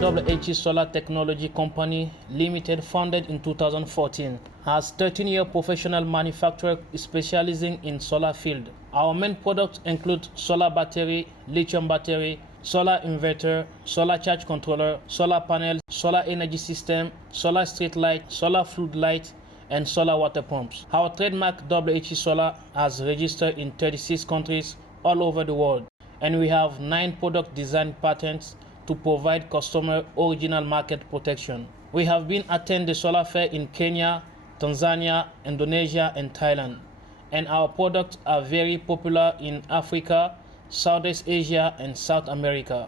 WHC Solar Technology Company Limited, founded in 2014, has 13-year professional manufacturer specializing in solar field. Our main products include solar battery, lithium battery, solar inverter, solar charge controller, solar panel, solar energy system, solar street light, solar floodlight, and solar water pumps. Our trademark WHC Solar has registered in 36 countries all over the world, and we have 9 product design patents to provide customer original market protection. We have been attend the solar fair in Kenya, Tanzania, Indonesia, and Thailand, and our products are very popular in Africa, Southeast Asia, and South America,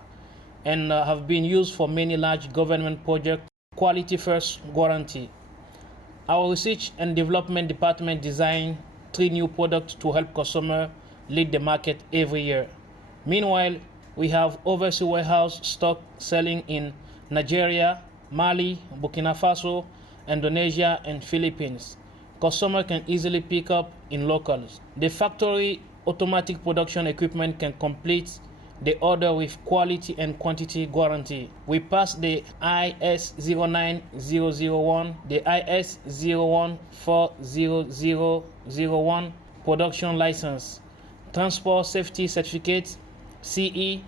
and have been used for many large government projects. Quality first guarantee. Our research and development department design 3 new products to help customers lead the market every year. Meanwhile, we have overseas warehouse stock selling in Nigeria, Mali, Burkina Faso, Indonesia, and Philippines. Customer can easily pick up in locals. The factory automatic production equipment can complete the order with quality and quantity guarantee. We pass the IS 09001, the IS 014001 production license, transport safety certificate, CE,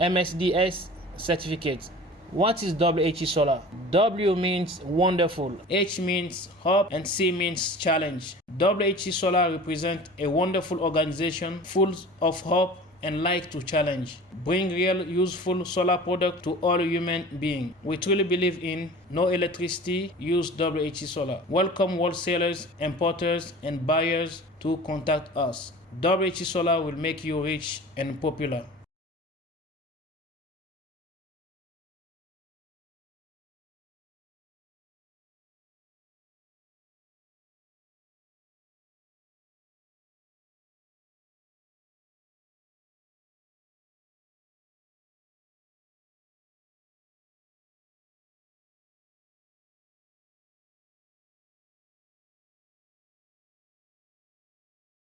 MSDS certificate. What is WHC Solar? W means wonderful, H means hope, and C means challenge. WHC Solar represents a wonderful organization full of hope and like to challenge. Bring real useful solar product to all human beings. We truly believe in no electricity, use WHC Solar. Welcome wholesalers, importers, and buyers to contact us. WHC Solar will make you rich and popular.